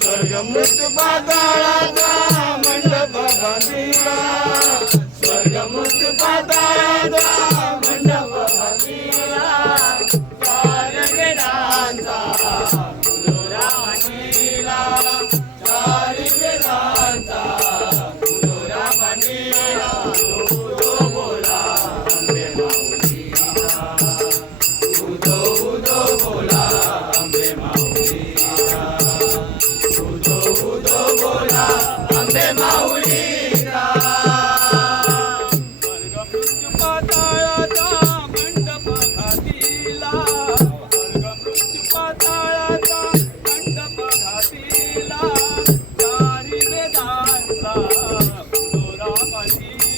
स्वर्गमृत पाताळाचा मंडप बांधिला स्वर्गम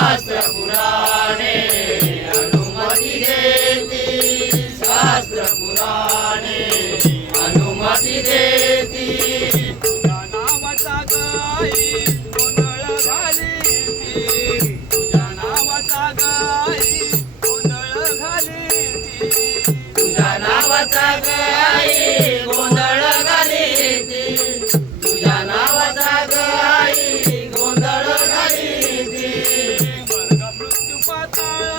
शास्त्र पुराणे अनुमती देती। शास्त्र पुराणे अनुमती देती तुझ्या नावाचा गाई गोंधळ घाली तुझ्या नावाचा गाई गोंधळ घाली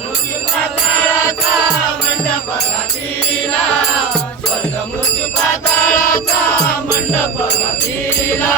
मृत्यू पाताळाचा मंडप घातिला स्वर्ग मृत्यू पाताळाचा मंडप घातिला